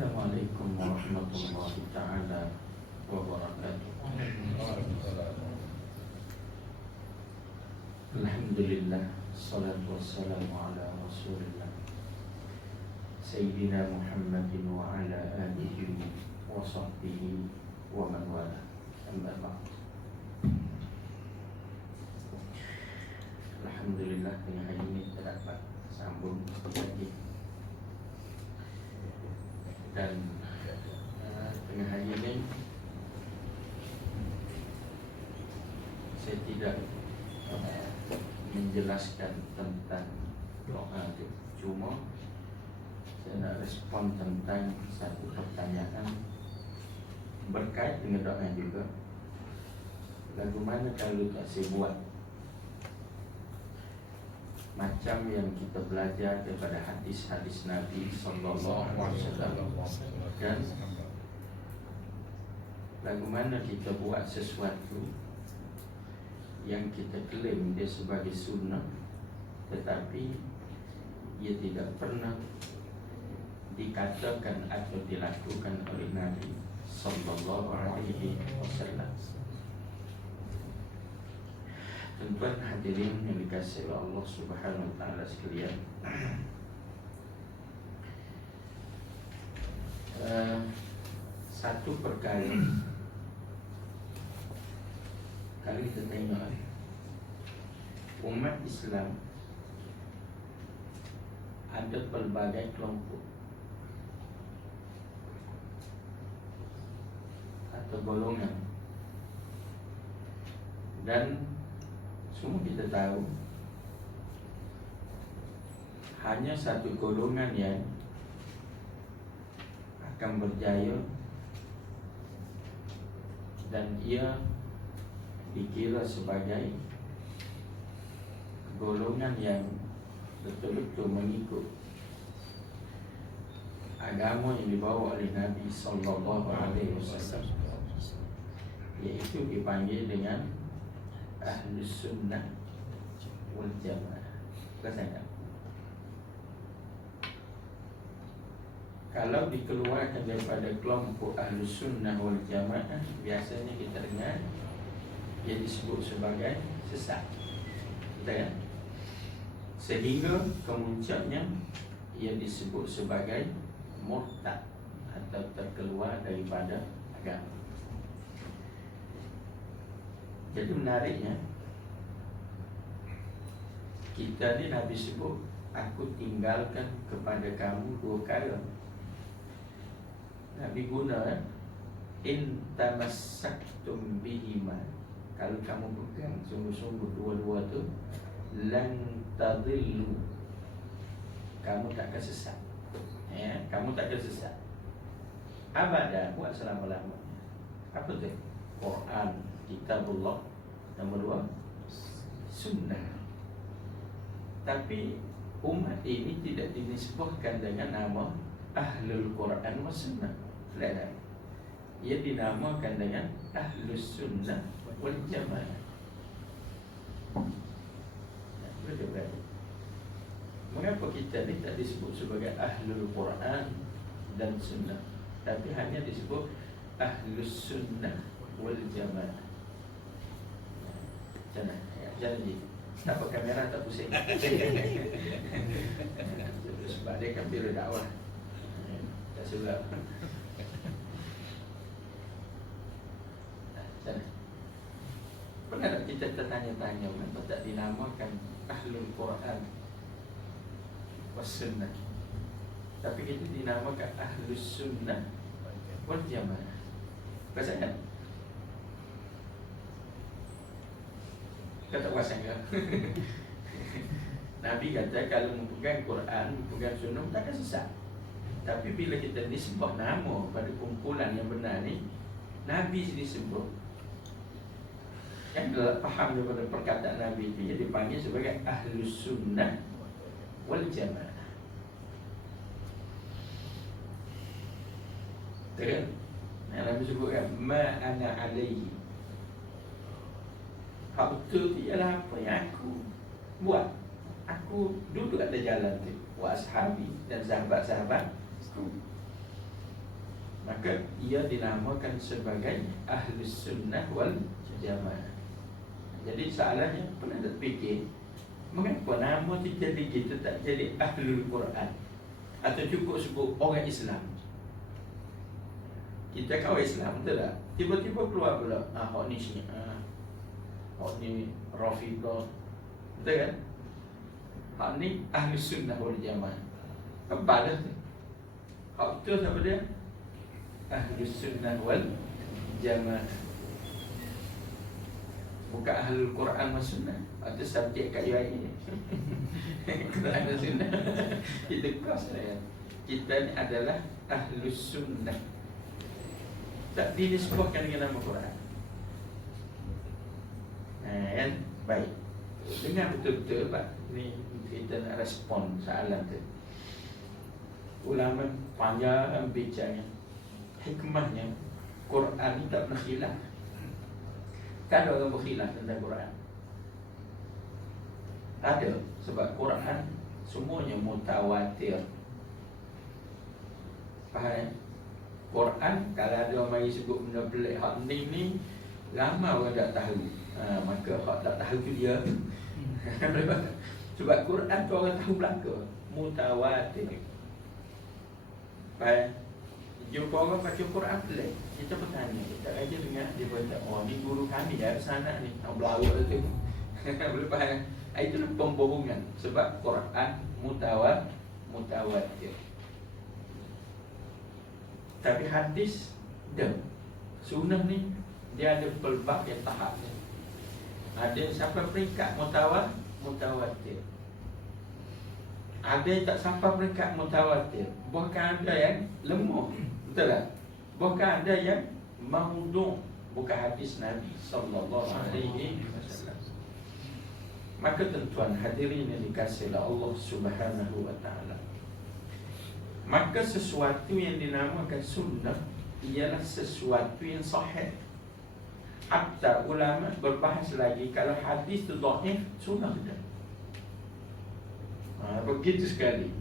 Assalamualaikum warahmatullahi ta'ala wabarakatuh. Alhamdulillah, salatu wassalamu ala rasulillah Sayyidina Muhammadin wa ala alihi wa sahbihi wa man wala. Amma ba'd. Alhamdulillah, dengan hari ini kita dapat sambung lagi. Dan tengah hari ini saya tidak menjelaskan tentang doa itu, cuma saya nak respon tentang satu pertanyaan berkait dengan doa juga. Bagaimana kalau tak saya buat macam yang kita belajar daripada hadis-hadis Nabi Sallallahu Alaihi Wasallam, dan bagaimana kita buat sesuatu yang kita klaim dia sebagai sunnah, tetapi ia tidak pernah dikatakan atau dilakukan oleh Nabi Sallallahu Alaihi Wasallam. Tuan-tuan hadirin yang dikasihi oleh Allah Subhanahu wa taala sekalian, satu perkara kalau kita tengok umat Islam ada pelbagai kelompok atau golongan, dan semua kita tahu hanya satu golongan yang akan berjaya, dan ia dikira sebagai golongan yang betul-betul mengikut agama yang dibawa oleh Nabi Sallallahu Alaihi Wasallam, iaitu dipanggil dengan Ahlus Sunnah wal Jamaah. Rasakan, kalau dikeluarkan daripada kelompok Ahlus Sunnah wal Jamaah, biasanya kita dengar ia disebut sebagai sesat, betul kan? Sehingga kemuncaknya ia disebut sebagai murtad atau terkeluar daripada agama. Jadi menariknya, kita ni Nabi sebut, aku tinggalkan kepada kamu dua perkara. Nabi guna in tamassaktum bihima, kalau kamu pegang sungguh-sungguh dua-dua tu, lan tadillu, kamu tak akan sesat. Ya, kamu tak akan sesat abadan, buat selama-lamanya. Apa tu? Quran, Kitabullah. Nombor dua, Sunnah. Tapi umat ini tidak dinisbahkan dengan nama Ahlul Quran wa Sunnah. Tidak. Ia dinamakan dengan Ahlus Sunnah wal Jamaah. Betul-betul. Mengapa kita ni tak disebut sebagai Ahlul Quran dan Sunnah, tapi hanya disebut Ahlus Sunnah wal Jamaah? Jangan, jangan je. Tanpa kamera tak pusing. Sebab dia kan bila dakwah tak sulap. Jangan. Pernah tak kita tertanya-tanya kenapa tak dinamakan Ahlul Quran was Sunnah, tapi kita dinamakan Ahlus Sunnah wal Jamaah? Rasakan? Kata kuasa enggak? Nabi kata kalau memegang Quran, memegang Sunnah, takkan sesat. Tapi bila kita nisbah nama pada kumpulan yang benar ni, Nabi disebut, yang faham daripada perkataan Nabi itu, dia dipanggil sebagai Ahlus Sunnah wal Jamaah. Betul? Yang Nabi sebutkan ma ana alaihi, hak betul tu ialah apa yang aku buat. Aku duduk atas jalan tu, wa ashabi, dan sahabat-sahabat aku. Maka ia dinamakan sebagai Ahlus Sunnah wal Jamaah. Jadi soalannya, pernah tak fikir mengapa nama tu jadi gitu, tak jadi Ahlul Quran? Atau cukup sebut orang Islam? Kita kan orang Islam, betul tak? Tiba-tiba keluar pula hak ni Syiah, hak ni Rafidah, betul kan? Hak ni Ahlus Sunnah wal Jamaah. Apa dah tu? Hak tu siapa dia? Ahlus Sunnah wal Jamaah. Bukan Ahlul Quran wal Sunnah. Itu subjek kat UI ni. Quran wal Sunnah. Kita kos lah. Kita ni adalah Ahlus Sunnah. Tak dinisbahkan dengan nama Quran. Kan? Baik. Dengar betul-betul Pak. Ni kita nak respon soalan tu. Ulama panjang bicaranya. Hikmahnya Quran ni tak pernah khilaf. Tak ada orang berkhilaf tentang Quran. Ada. Sebab Quran semuanya mutawatir. Faham? Quran kalau ada orang mari sebut benda pelik hak ni ramai orang tak tahu. Maka hak tak tahu tu dia. Sebab Quran tu orang tahu belaka. Mutawatir. Faham? Jumpa orang baca Quran pelik, kita bertanya, kita aja dengar dia kata, oh ni guru kami dari sana ni, berlawak tu. Boleh faham? Itulah pembohongan. Sebab Quran mutawatir. Tapi hadis dah. Sunnah ni dia ada pelbagai tahapnya. Ada sampai peringkat mutawatir. Ada yang tak sampai peringkat mutawatir. Bahkan ada yang lemah. Betul tak? Bahkan ada yang maudhu', bukan hadis Nabi sallallahu alaihi wasallam. Maka tuan-tuan hadirin yang dikasihi Allah Subhanahu wa taala. Maka sesuatu yang dinamakan sunnah ialah sesuatu yang sahih. Hatta ulama berbahas lagi kalau hadis itu dhaif, sunnah tidak. Begitu sekali.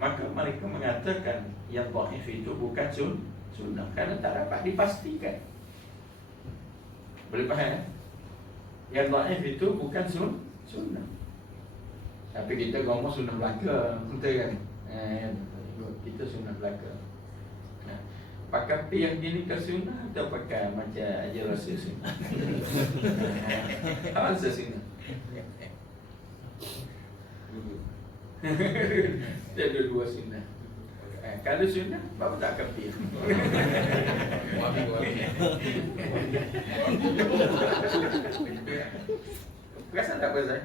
Maka mereka mengatakan yang dhaif itu bukan sunnah kerana tak dapat dipastikan. Boleh faham? Yang dhaif itu bukan sunnah. Tapi kita ngomong sunnah belaka, betul kan? Kita sunnah belaka. Pakai pi yang gini ke sunnah atau pakai macam aja rasa sunnah? Apa rasa sunnah? Dia ada dua sunnah. Kalau sunnah, bapak tak kafir. Perasan tak pasal?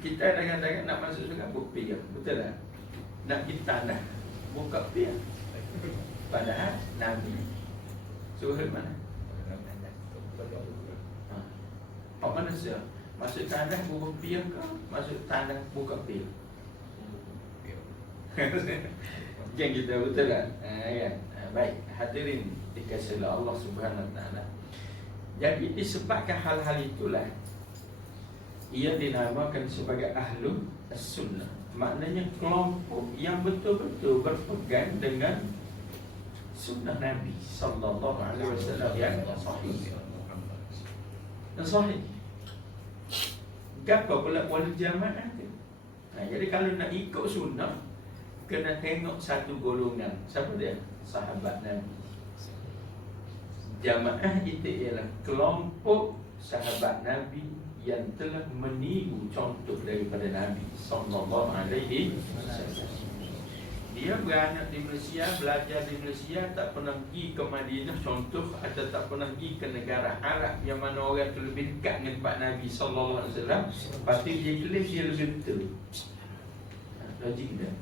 Kita kadang-kadang nak masuk surga bukti, betul tak? Nak pergi tanah, buka pia. Padahal Nabi suruh mana? Apa mana sih? Masuk tanah buka pia ke? Masuk tanah buka pia. Yang kita betul tak? Ya. Baik, hadirin dikasihi Allah Subhanahu wa taala. Jadi disebabkan hal-hal itulah ia dinamakan sebagai Ahlus Sunnah. Maknanya kelompok yang betul-betul berpegang dengan sunnah Nabi sallallahu alaihi wasallam yang sahih. Yang sahih. Gapo pula wal jamaah tu? Jadi kalau nak ikut sunnah kena tengok satu golongan. Siapa dia? Sahabat Nabi. Jamaah itu ialah kelompok sahabat Nabi yang telah meniru contoh daripada Nabi sallallahu alaihi wasallam. Dia beranak di Malaysia, belajar di Malaysia, tak pernah pergi ke Madinah contoh, atau tak pernah pergi ke negara Arab yang mana orang tu lebih dekat dengan Pak Nabi sallallahu alaihi wasallam. Pasti dia kelih dia lebih betul. Logik dia.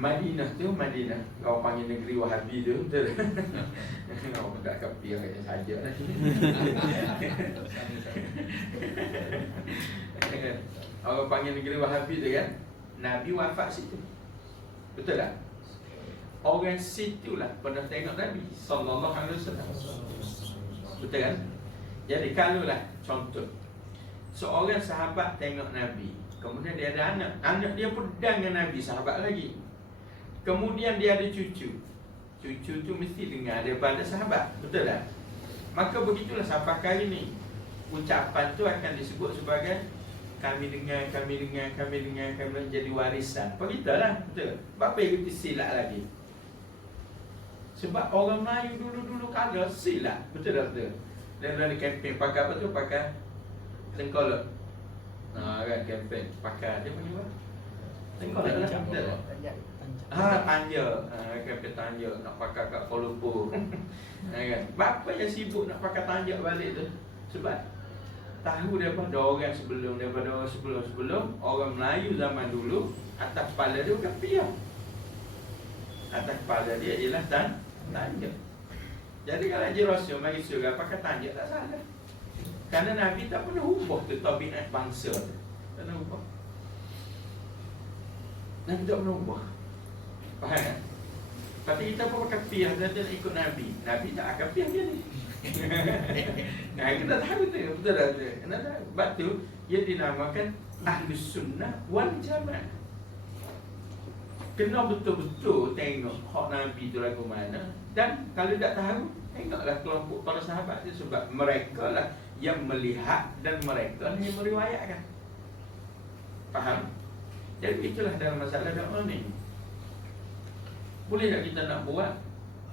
Madinah tu, Madinah kau panggil negeri Wahabi tu, betul. Kau tak kafir kata saja lah. Orang panggil negeri Wahabi tu kan, Nabi wafat situ. Betul tak? Orang situlah pernah tengok Nabi sallallahu alaihi wasallam. Betul kan? Jadi kalaulah contoh seorang sahabat tengok Nabi, kemudian dia ada anak dia pedang dengan Nabi, sahabat lagi. Kemudian dia ada cucu. Cucu tu mesti dengar daripada sahabat. Betul tak? Maka begitulah sampai kali ni ucapan tu akan disebut sebagai kami dengar, jadi warisan. Begitulah, betul. Apa yang kita silap lagi? Sebab orang Melayu dulu kala silap. Betul tak? Betul. Dan dalam kempen pakai apa tu? Pakai tengkolot. Kan kempen pakai dia punya apa? Tengkolot lah. Betul tak? Tanja. Kempen tanja nak pakai kat Kuala Lumpur. Kan? Bapa yang sibuk nak pakai tanja balik tu? Sebab tahu daripada orang sebelum orang Melayu zaman dulu, atas kepala dia bukan piang. Atas kepala dia ialah tanja. Jadi kalau Haji Rasul mari surga pakai tanja tak salah. Kerana Nabi tak pernah ubah tu tabiat bangsa tu. Tak pernah ubah. Nabi tak pernah ubah. Faham tak? Lepas kita pun pakai piang dan nak ikut Nabi. Nabi tak akan piang dia ni. Nah, kita tahu tu, betul tak? Sebab tu ia dinamakan Ahlus Sunnah wal Jamaah. Kena betul-betul tengok hak Nabi tu lagu mana. Dan kalau tak tahu, tengoklah kelompok para sahabat tu. Sebab mereka lah yang melihat dan mereka lah yang meriwayatkan. Faham? Jadi itulah dalam masalah doa ni. Boleh tak kita nak buat?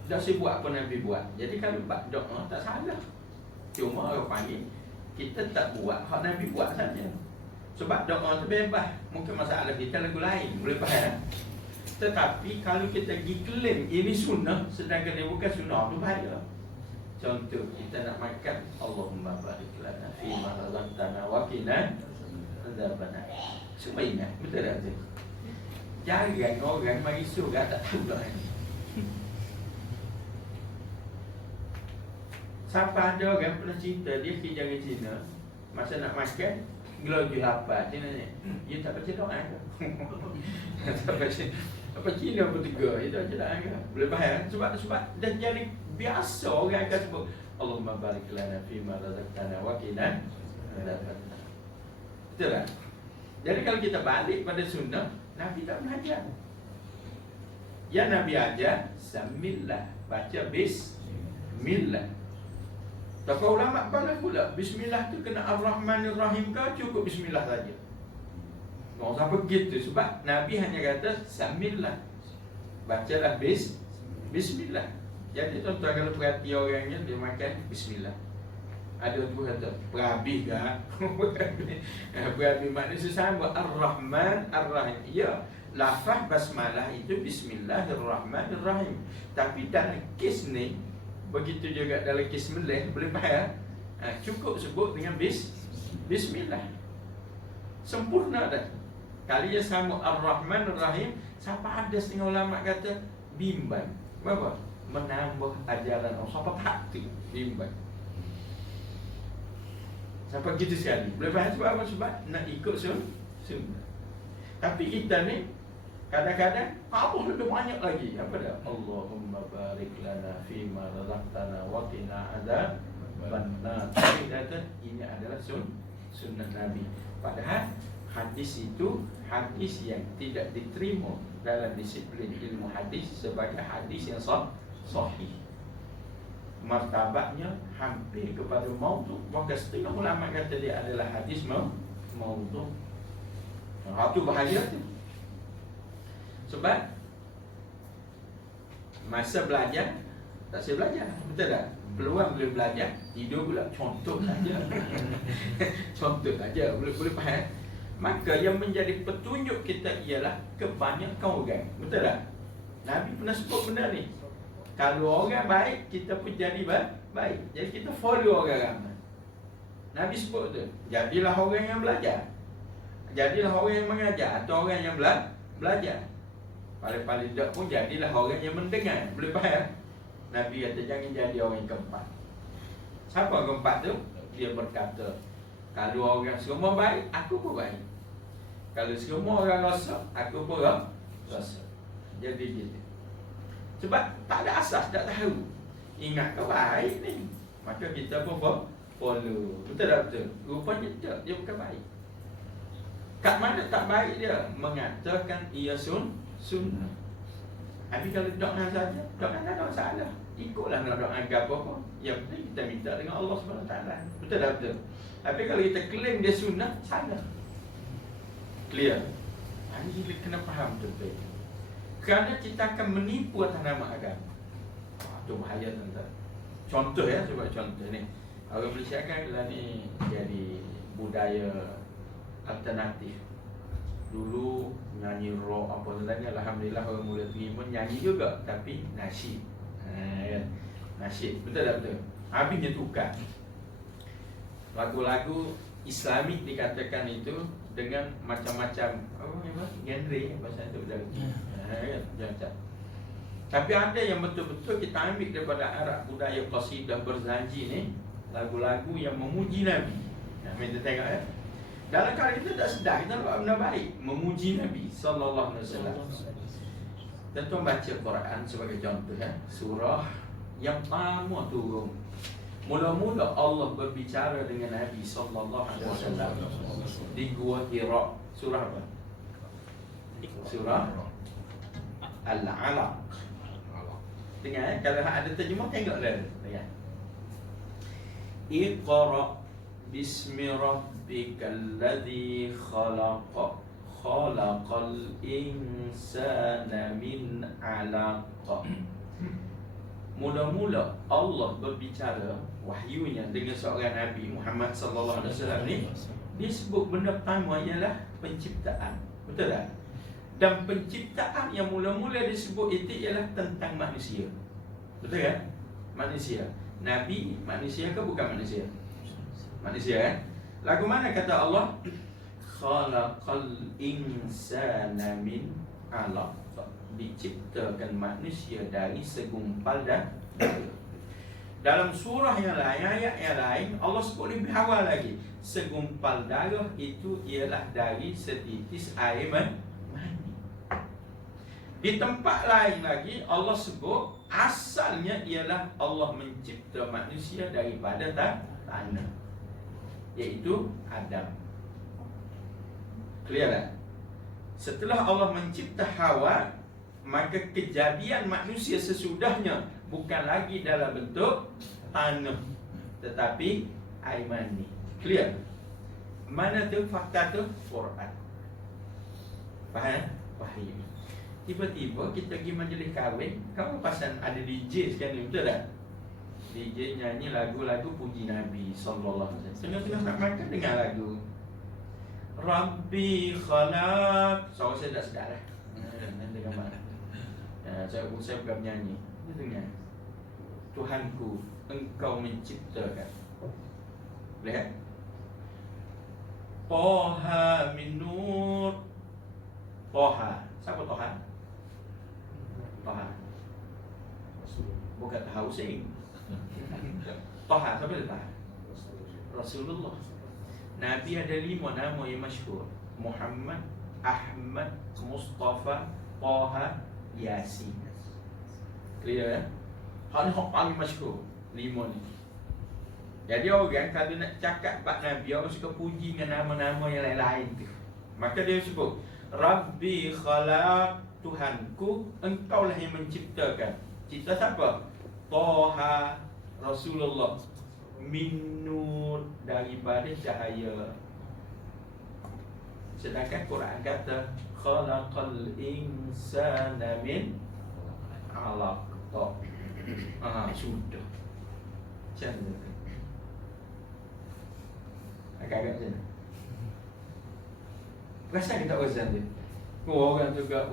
Dah saya buat apa Nabi buat. Jadi kalau buat doa tak salah. Cuma orang panggil kita tak buat hak Nabi buat saja. Sebab doa tu bebas. Mungkin masalah kita lagu lain. Boleh faham? Tetapi kalau kita pergi klaim ini sunnah sedangkan dia bukan sunnah, tu bahaya. Contoh kita nak makan, Allahumma barik lana fi ma razaqtana wa qina adzabannar. Semua ingat, betul tak tu? Jangan orang mari surga tak tahu dah ni. Siapa ada orang pernah cerita dia pergi jaga Cina, masa nak makan gelojoh lapar Cina ni. Dia tak baca doa ke? Tak baca apa Cina pun tegur, dia tak baca doa ke? Boleh faham? Sebab dah jadi biasa orang akan sebut Allahumma barik lana fi ma razaqtana wa qina adzabannar. Betul tak? Jadi kalau kita balik pada sunnah, Nabi tak pernah ajar. Yang Nabi ajar samillah, baca bismillah. Tak kau ulama balik pula bismillah tu kena Ar-Rahmanir-Rahim ke cukup bismillah saja. Mau sampai begitu sebab Nabi hanya kata samillah. Bacalah bismillah. Jadi tuan-tuan kalau perhati orangnya dia makan bismillah. Ada tu kata berabi ke? Berabi maknanya sesama Ar-Rahman Ar-Rahim. Ya, lafaz basmalah itu Bismillahirrahmanirrahim. Tapi dalam kes ni begitu juga dalam kes melih boleh faham? Cukup sebut dengan bismillah. Sempurna dah. Kali yang sama Ar-Rahmanirrahim, siapa ada setengah ulama kata bimbang. Apa? Menambah ajaran Allah. Siapa tak tu bimbang. Sampai gitu sekali. Boleh faham sebab apa? Sebab nak ikut sunnah. Tapi kita ni kadang-kadang apa lebih banyak lagi. Apa dah? Allahumma barik lana fi ma razaqtana wa qina adzabannar. Tapi kata ini adalah sunnah Nabi. Padahal hadis itu hadis yang tidak diterima dalam disiplin ilmu hadis sebagai hadis yang sahih. Martabatnya hampir kepada maudhu. Maka setengah ulama kata dia adalah hadis maudhu. Itu bahaya tu. Sebab masa belajar tak saya belajar, betul tak? Peluang boleh belajar, tidur pula contoh saja. Contoh saja, boleh faham. Maka yang menjadi petunjuk kita ialah kebanyakan orang, betul tak? Nabi pernah sebut benda ni. Kalau orang baik, kita pun jadi baik. Jadi kita follow orang ramai. Nabi sebut tu, jadilah orang yang belajar. Jadilah orang yang mengajar atau orang yang belajar. Paling-paling tak pun jadilah orang yang mendengar. Boleh faham? Nabi kata jangan jadi orang yang keempat. Siapa yang keempat tu? Dia berkata, kalau orang semua baik, aku pun baik. Kalau semua orang rosak, aku pun rosak. Jadi gitu. Sebab tak ada asas, tak tahu. Ingat kau baik ni, maka kita pun follow. Betul tak betul? Rupanya tak, dia bukan baik. Kat mana tak baik dia? Mengatakan ia sunnah. Tapi kalau doa saja, doa tak ada masalah. Ikutlah nak doa apa-apa. Yang penting kita minta dengan Allah SWT. Betul tak betul? Tapi kalau kita klaim dia sunnah, salah. Clear? Ini kita kena faham betul. Kerana kita akan menipu atas nama agama. Itu bahaya tuan-tuan. Contoh ya, sebab contoh ni. Orang Malaysia kan lah ni jadi budaya alternatif. Dulu nyanyi rock apa sebagainya, alhamdulillah orang mula terima nyanyi juga, tapi nasyid. Kan? Nasyid, betul tak betul? Habisnya tukar. Lagu-lagu Islamik dikatakan itu dengan macam-macam genre bahasa itu betul. Kan? Macam. Tapi ada yang betul-betul kita ambil daripada Arab, budaya qasidah berzanji ni, lagu-lagu yang memuji Nabi. Kita tengok ya. Dalam kali itu tak sedar kita buat benda baik, memuji Nabi sallallahu alaihi wasallam. Tentu baca Quran sebagai contoh ya. Surah yang pertama turun. Mula-mula Allah berbicara dengan Nabi sallallahu alaihi wasallam di Gua Hira. Surah apa? Surah Al-Alaq. Dengar ya, kalau ada terjemah tengoklah. Dengar. Iqra bismi rabbikal ladzi khalaq. Khalaqal insana min 'alaq. Mula-mula Allah berbicara wahyunya dengan seorang Nabi Muhammad sallallahu alaihi wasallam ni, dia sebut benda pertama ialah penciptaan. Betul tak? Dan penciptaan yang mula-mula disebut itu ialah tentang manusia. Betul kan? Manusia. Nabi manusia ke bukan manusia? Manusia kan? Lagu mana kata Allah? Khalaqal insana min 'alaq. Diciptakan manusia dari segumpal darah. Dalam surah yang lain, ayat yang lain, Allah sebut lebih awal lagi. Segumpal darah itu ialah dari setitis air mani. Di tempat lain lagi Allah sebut asalnya ialah Allah mencipta manusia daripada tanah, iaitu Adam. Clear tak? Setelah Allah mencipta Hawa, maka kejadian manusia sesudahnya bukan lagi dalam bentuk tanah, tetapi air mani. Clear? Mana tu fakta tu? Quran. Faham? Wahyu. Tiba-tiba kita pergi majlis kahwin, kamu pasal ada DJ sekarang ni, betul tak? DJ nyanyi lagu-lagu puji Nabi sallallahu alaihi wasallam. Tengah-tengah nak makan dengar lagu Rabbi khalaq. Saya tak sedar lah. Nanti gambar. Saya bukan menyanyi. Dia dengar. Tuhanku, Engkau menciptakan. Lihat. Toha min nur. Toha. Siapa Toha? Toha. Bukan Toha Hussein. Toha, siapa dia Toha? Rasulullah. Nabi ada 5 nama yang masyhur. Muhammad, Ahmad, Mustafa, Taha, Yasin. Clear ya? Hak ni hak paling masyhur 5 ni. Jadi orang kalau nak cakap bab Nabi, orang suka puji dengan nama-nama yang lain-lain tu. Maka dia sebut Rabbi khalaq, Tuhanku, Engkau lah yang menciptakan. Cipta siapa? Taha, Rasulullah. Min nur, daripada cahaya. Sedangkan Quran kata khalaqal insana min 'alaq. Sudah. Macam mana? Agak-agak macam mana? Perasan kita perasan dia? Orang juga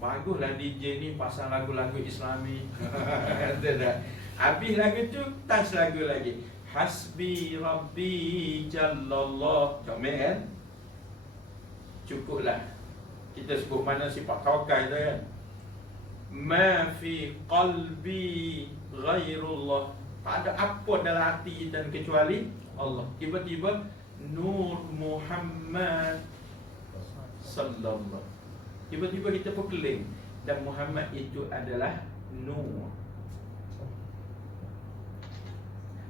baguslah DJ ni pasang lagu-lagu Islami. Betul tak? Habis lagu tu, tas lagu lagi. Hasbi Rabbi Jallallah. Comel kan? Cukuplah. Kita sebut mana sifat tawakal tu kan? Ma fi qalbi ghairullah. Tak ada apa dalam hati kita kecuali Allah. Tiba-tiba Nur Muhammad sallallahu. Tiba-tiba kita berkeling, dan Muhammad itu adalah Nur.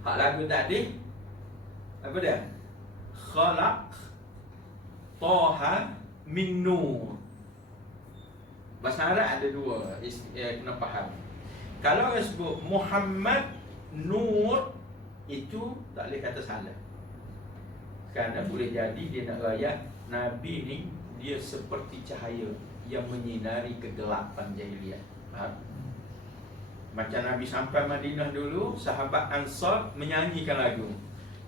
Hak lagu tadi apa dia? Khalaq Taha min nur. Bahasa Arab ada dua, kena faham. Kalau orang sebut Muhammad Nur, itu tak boleh kata salah. Kerana boleh jadi dia nak rakyat Nabi ni dia seperti cahaya yang menyinari kegelapan jahiliah. Faham? Macam Nabi sampai Madinah dulu, sahabat Ansar menyanyikan lagu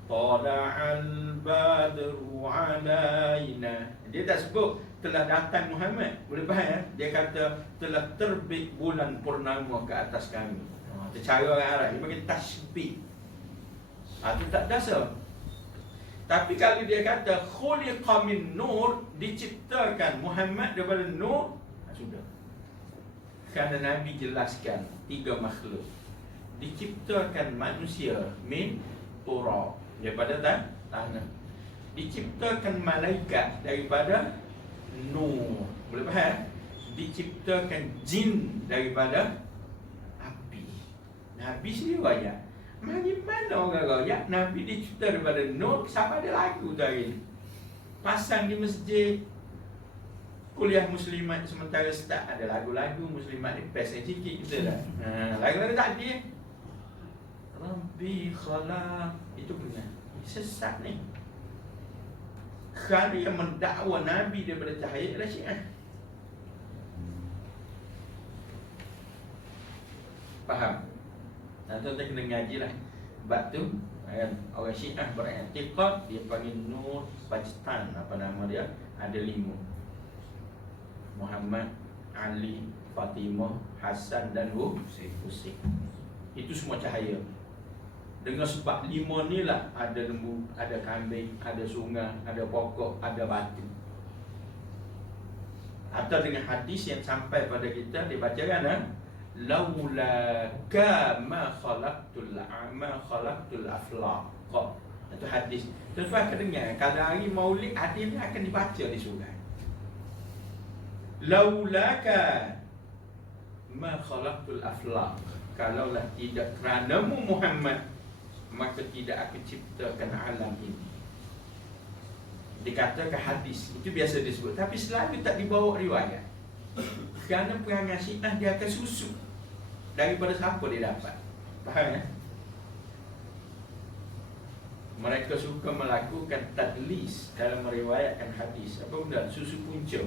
Tala'al badru alaina. Dia tak sebut telah datang Muhammad, boleh faham ya? Dia kata telah terbit bulan purnama ke atas kami. Itu cara orang Arab, dia panggil tashbih. Itu tak dasar. Tapi kalau dia kata khuliqa min nur, diciptakan Muhammad daripada nur, sudah. Kerana Nabi jelaskan 3 makhluk. Diciptakan manusia min turab, daripada tanah. Diciptakan malaikat daripada nur, boleh faham? Diciptakan jin daripada api. Nabi sendiri riwayat. Mari mana orang royak Nabi dicipta daripada nur, siapa ada lagu tu hari ni? Pasang di masjid kuliah muslimat sementara start ada lagu-lagu muslimat ni pesen sikit kita dah. Lagu-lagu tak ada. Rabbi khalaq itu kena. Sesat ni. Kerana yang mendakwa Nabi daripada cahaya adalah Syiah. Faham? Tuan-tuan kena ngaji lah. Sebab tu orang Syiah beriktikad dia panggil Nur Bajtan. Apa nama dia? Ada 5. Muhammad, Ali, Fatimah, Hasan dan Husain. Itu semua cahaya. Dengan sebab 5 ni lah ada lembu, ada kambing, ada sungai, ada pokok, ada batu. Atau dengan hadis yang sampai pada kita dibacakan laulaka ma khalaqtul aflaq. Itu hadis. Tuan-tuan akan dengar kalau hari Maulid hadis ni akan dibaca di surau. Laulaka ma khalaqtul aflaq. Kalaulah tidak kerana-Mu Muhammad, maka tidak akan ciptakan alam ini. Dikatakan hadis, itu biasa disebut, tapi selalu tak dibawa riwayat. Kerana perangai Syiah dia akan susuk daripada siapa dia dapat. Faham ya? Mereka suka melakukan tadlis dalam meriwayatkan hadis. Apa benda? Susu punca.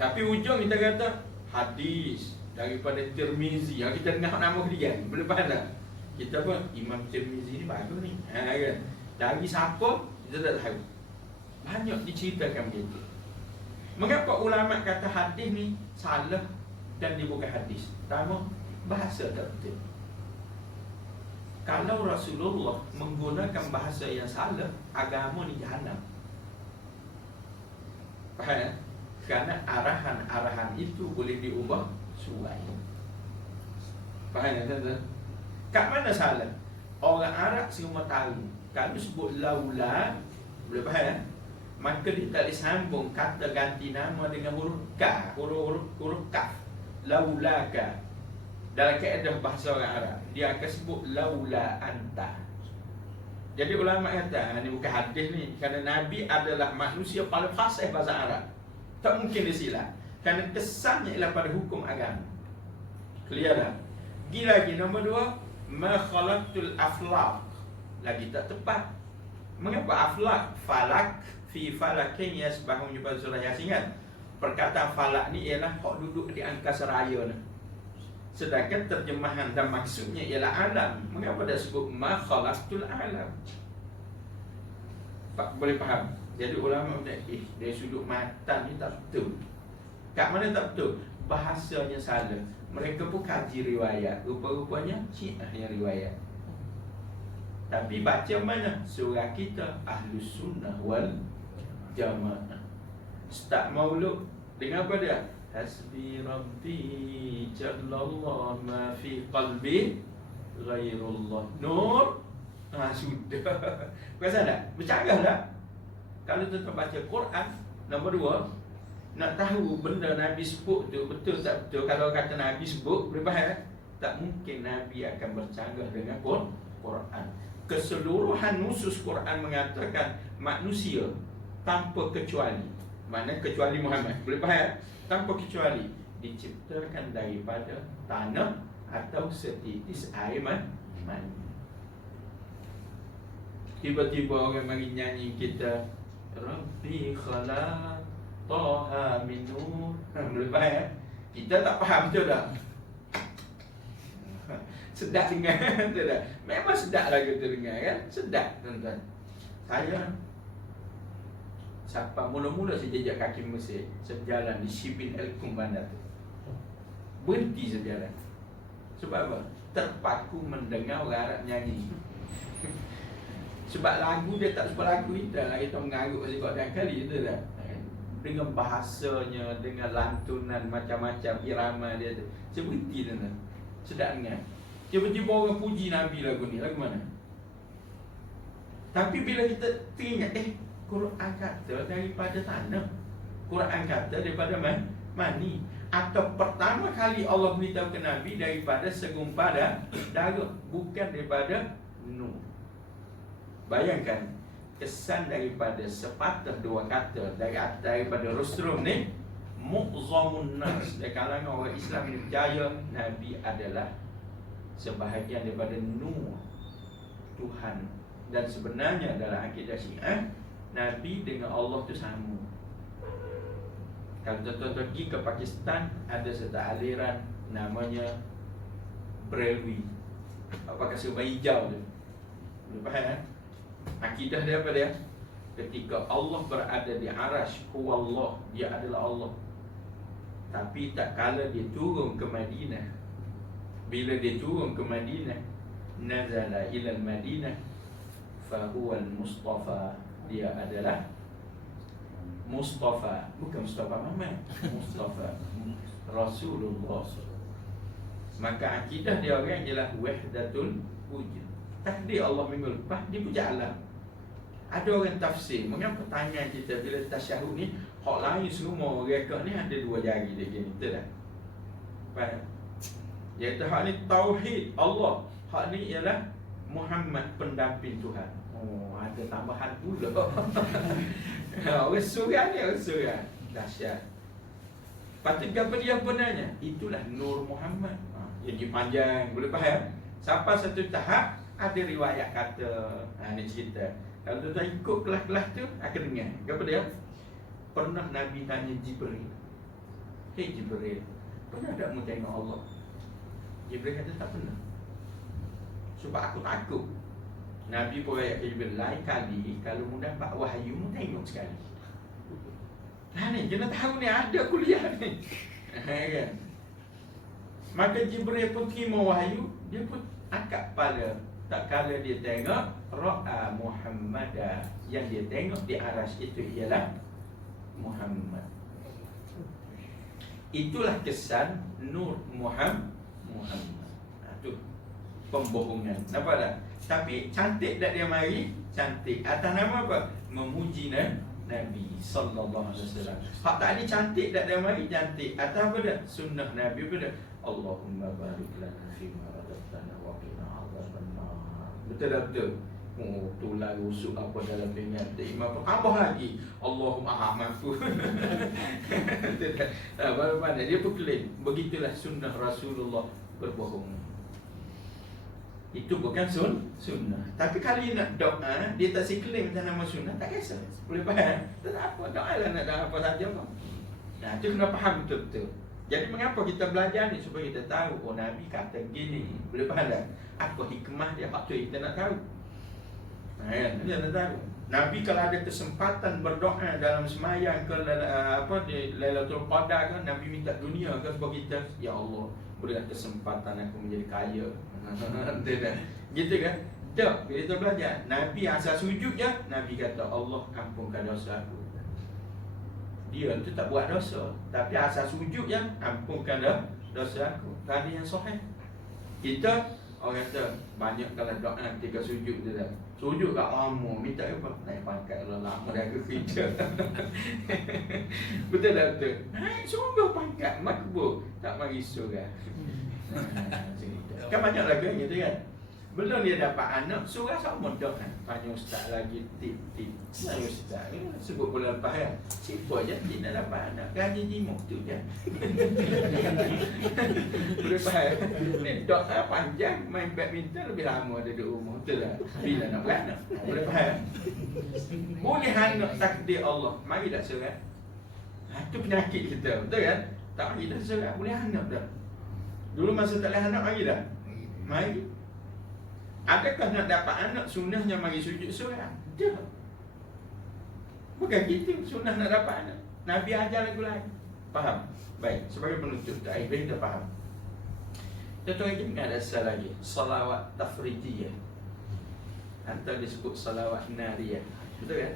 Tapi ujung kita kata hadis daripada Tirmizi. Yang kita dengar nama dia, boleh faham tak? Kita pun Imam Tirmizi ni bagus ni. Kan? Dari siapa? Kita tak tahu. Banyak diceritakan begitu. Mengapa ulama kata hadis ni salah dan dia bukan hadis? Pertama, bahasa tak betul. Kalau Rasulullah menggunakan bahasa yang salah, agama ni jahanam. Faham? Kerana arahan-arahan itu boleh diubah suai. Faham tak? Kat mana salah? Orang Arab semua tahu. Kalau sebut laula, boleh faham? Maka dia tak boleh sambung kata ganti nama dengan huruf ka, huruf kaf. Laulaka. Dalam kaedah bahasa orang Arab, dia akan sebut laula anta. Jadi ulama kata, ini bukan hadis ni, kerana Nabi adalah manusia paling fasih bahasa Arab. Tak mungkin disilat. Kerana kesannya ialah pada hukum agama. Clear dah? Lagi nombor 2, ma khalaqtul aflaq. Lagi tak tepat. Mengapa aflaq? Falak fi falakin yasbahu pada surah Yasin kan? Perkataan falak ni ialah hak duduk di angkasa raya ni. Sedangkan terjemahan dan maksudnya ialah alam. Mengapa dah sebut ma khalaqtul alam? Boleh faham? Jadi ulama kata, dari sudut matan ni tak betul. Kat mana tak betul? Bahasanya salah. Mereka pun kaji riwayat. Rupa-rupanya Syiah yang riwayat. Tapi baca mana? Surah kita Ahlus Sunnah wal Jamaah. Start maulud dengan apa dia? Hasbi Rabbi Jallallah ma fi qalbi ghairullah. Nur. Sudah. Berasa tak? Bercanggah tak? Kalau tuan baca Quran, nombor 2, nak tahu benda Nabi sebut tu betul tak betul. Kalau kata Nabi sebut, boleh faham? Tak mungkin Nabi akan bercanggah dengan Quran. Keseluruhan nusus Quran mengatakan manusia tanpa kecuali Mana kecuali Muhammad. Boleh faham? Tanpa kecuali. Diciptakan daripada tanah atau setitis air mani. Tiba-tiba orang mari nyanyi kita, Rabbi khalaq Taha min nur. Boleh faham? Kita tak faham betul tak? Sedap dengar betul tak? Memang sedap lagu tu dengar kan? Sedap tuan-tuan. Saya sampai mula-mula saya jejak kaki Mesir, saya berjalan di Shibin El-Kum bandar tu. Berhenti saya berjalan. Sebab apa? Terpaku mendengar orang Arab nyanyi. Sebab lagu dia tak sebab lagu kita lah, kita mengarut sebab dah kali tu dah. Dengan bahasanya, dengan lantunan macam-macam irama dia tu. Saya berhenti tu dah. Sedap dengar. Tiba-tiba orang puji Nabi lagu ni. Lagu mana? Tapi bila kita teringat, Quran kata daripada tanah, Quran kata daripada mani. Atau pertama kali Allah beritahu ke Nabi daripada segumpal darah, bukan daripada nur. Bayangkan kesan daripada sepatah dua kata daripada Rasulullah ni, mu'zamun nas, dari kalangan orang Islam ini percaya Nabi adalah sebahagian daripada nur Tuhan. Dan sebenarnya dalam akidah Syiah, Nabi dengan Allah tu sama. Kalau tuan-tuan pergi ke Pakistan, ada satu aliran namanya Brelwi. Apa kasih warna hijau tu? Boleh faham? Akidah dia apa dia? Ketika Allah berada di Arash, huwallah, dia adalah Allah. Tapi tak kala dia turun ke Madinah, bila dia turun ke Madinah, nazala ilal Madinah fahuwal Mustafa, dia adalah Mustafa, bukan Mustafa Muhammad, Mustafa Rasulullah. Maka akidah dia orang ialah wahdatul wujud. Takdir Allah minggu lepas dia puja alam. Ada orang tafsir, mengapa tanya kita bila tasyahud ni, hak lain semua rekod ni ada dua jari dia gini, betul tak? Faham? Iaitu hak ni tauhid Allah, hak ni ialah Muhammad pendamping Tuhan. Oh, ada tambahan pula. Orang surah ni, orang surah. Dahsyat. Patut apa dia benarnya? Itulah Nur Muhammad. Jadi panjang, boleh faham? Sampai satu tahap ada riwayat kata, ni cerita. Kalau tuan ikut kelas-kelas tu akan dengar. Apa dia? Pernah Nabi tanya Jibril, "Hei Jibril, pernah tak mu tengok Allah?" Jibril kata tak pernah. Sebab aku takut. Nabi pun ayat Jibril, lain kali kalau mu dapat wahyu, mu tengok sekali. Nah ni, kena tahu ni ada kuliah ni. Kan? Maka Jibril pun terima wahyu, dia pun angkat kepala. Tak kala dia tengok Ra'a Muhammadah, yang dia tengok di Arash itu ialah Muhammad. Itulah kesan Nur Muhammad. Itu pembohongan. Nampak tak? Tapi cantik tak dia mari? Cantik. Atas nama apa? Memuji Nabi sallallahu alaihi wasallam. Hak tadi cantik tak dia mari? Cantik. Atas apa dah? Sunnah Nabi apa dah? Allahumma barik lana fima razaqtana wa qina adzabannar. Betul tak betul? Oh, tulang rusuk apa dalam pinggan imam tambah lagi. Allahumma mampu. Bagaimana dia berklaim begitulah sunnah Rasulullah, berbohong. Itu bukan sunnah. Tapi kali nak doa, dia tak siklaim macam nama sunnah, tak kisah. Boleh faham? Tak apa, doa lah nak doa apa saja kau. Nah, itu kena faham betul-betul. Jadi mengapa kita belajar ni? Supaya kita tahu, oh Nabi kata gini. Boleh faham tak? Apa hikmah dia, apa tu kita nak tahu. Kita nak tahu. Nabi kalau ada kesempatan berdoa dalam semayang ke di Lailatul Qadar kan, Nabi minta dunia ke sebab kita, ya Allah, berilah kesempatan aku menjadi kaya. Gitu kan? Tak, bila kita belajar, Nabi asal sujud je, Nabi kata, Allah ampunkan dosa aku. Dia tu tak buat dosa, tapi asal sujud je, ampunkan dosa aku. Tadi yang sahih. Kita, orang kata, banyak kalau doa 3 sujud je dah. Sujud kat lama, minta apa? Naik pangkat lah, lama dah ke kerja. Betul tak betul? Naik sungguh pangkat, makbul. Tak mari surah. Kan banyak lagu gitu kan? Belum dia dapat anak, surah sama dah kan. Tanya ustaz lagi, tip. Tanya ustaz, sebut bulan lepas kan. Siapa je dia nak dapat anak, gaji jimuk tu je. Boleh faham? Ni dok panjang, main badminton lebih lama ada di rumah. Betul lah. Bila nak beranak. Boleh faham? Boleh anak takdir Allah. Mari tak surat. Itu penyakit kita, betul kan? Tak mari dah surat, boleh anak dah. Dulu masa tak boleh anak, mari dah. Mari. Adakah nak dapat anak sunnahnya mari sujud surah? Tidak. Bukan gitu sunnah nak dapat anak. Nabi ajar lagu lain. Faham? Baik, sebagai penutup tak kita faham. Contoh lagi ada asal lagi, salawat tafridiyah. Atau disebut salawat nariyah. Betul kan?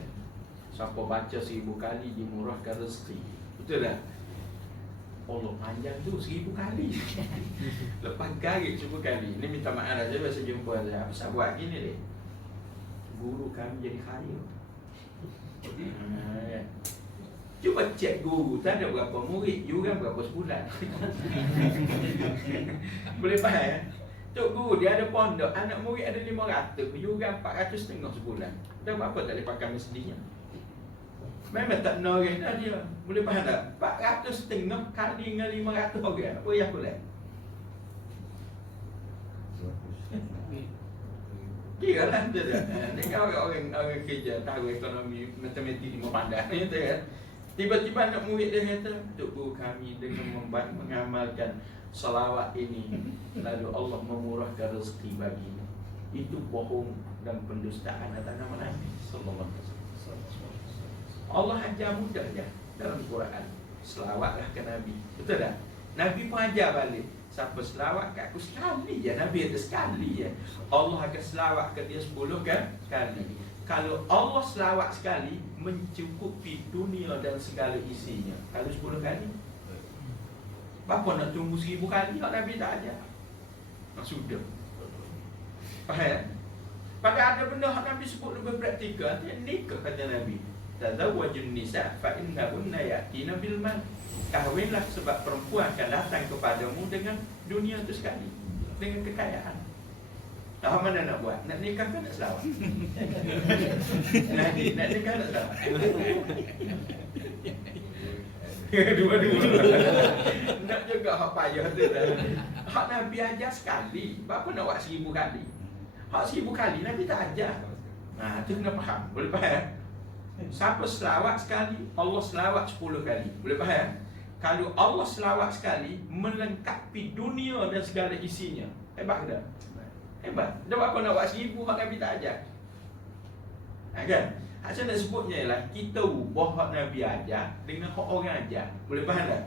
Siapa baca 1000 kali dimurahkan rezeki. Betul tak? Allah panjang tu 1000 kali. Lepas garik 1000 kali. Ini minta maaf lah, saya biasa jumpa saya. Apa buat gini deh? Guru kami jadi kaya. Cuba cek guru, tak ada berapa murid, yuran berapa sebulan. Boleh faham ya? Tok guru dia ada pondok, anak murid ada 500, yuran 450 sebulan. Dah berapa tak boleh pakai mestinya? Memang tak norang dah dia. Boleh faham tak? 450 kali dengan 500 orang. Apa yang boleh? Kira lah tu dah. Ni kan orang kerja tahu ekonomi matematik lima pandai ni tu kan. Tiba-tiba anak murid dia kata, Tok Guru kami dengan mengamalkan salawat ini, lalu Allah memurahkan rezeki baginya. Itu bohong dan pendustaan atas nama Nabi sallallahu alaihi wasallam. Allah ajar mudah je dalam Quran. Selawatlah ke Nabi. Betul tak? Nabi pun ajar balik. Siapa selawat kat aku sekali je, Nabi ada sekali je. Allah akan selawat ke dia 10 kali. Kalau Allah selawat sekali, mencukupi dunia dan segala isinya. Kalau 10 kali, berapa nak tunggu 1000 kali kalau Nabi tak ajar? Sudah. Faham? Pada ada benda yang Nabi sebut lebih praktikal, nikah kata Nabi. Tazawwajun nisa fa innahunna yatina bil mal. Kahwinlah sebab perempuan akan datang kepadamu dengan dunia itu sekali, dengan kekayaan. Nah, mana nak buat? Nak nikah ke nak selawat? nak nikah nak selawat? Dua-dua. Nak juga hak payah tu dah. Hak Nabi ajar sekali. Berapa nak buat 1000 kali? Hak 1000 kali Nabi tak ajar. Nah, tu kena faham. Boleh faham? Siapa selawat sekali, Allah selawat 10 kali. Boleh faham? Kalau Allah selawat sekali, melengkapi dunia dan segala isinya. Hebat ke tak? Hebat. Dah berapa nak buat 1000 hak Nabi tak ajar? Kan? Hak saya nak sebutnya ialah kita ubah hak Nabi ajar dengan hak orang ajar. Boleh faham tak?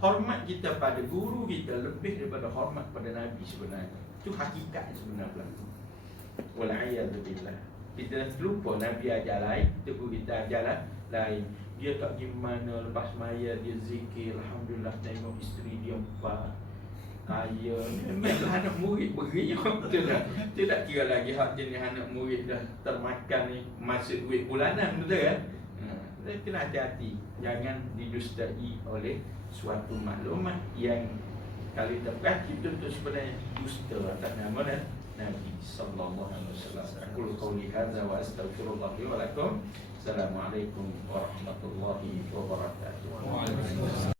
Hormat kita pada guru kita lebih daripada hormat pada Nabi sebenarnya. Itu hakikat sebenarnya. Wal'ayyadzubillah. Kita lupa Nabi ajar lain, tegur kita ajar lain. Dia tak pergi mana lepas maya dia zikir, alhamdulillah tengok isteri dia 4 kaya. Memanglah anak murid beriak. Betul tak? Tidak kira lagi hak jenis anak murid dah termakan ni masa duit bulanan, betul kan? Kita kena hati-hati, jangan didustai oleh suatu maklumat yang kalau kita perhati itu sebenarnya dusta atas nama Nabi sallallahu alaihi wasallam. Aku qauli hadza wa astaghfirullah li wa lakum. Assalamualaikum warahmatullahi wabarakatuh.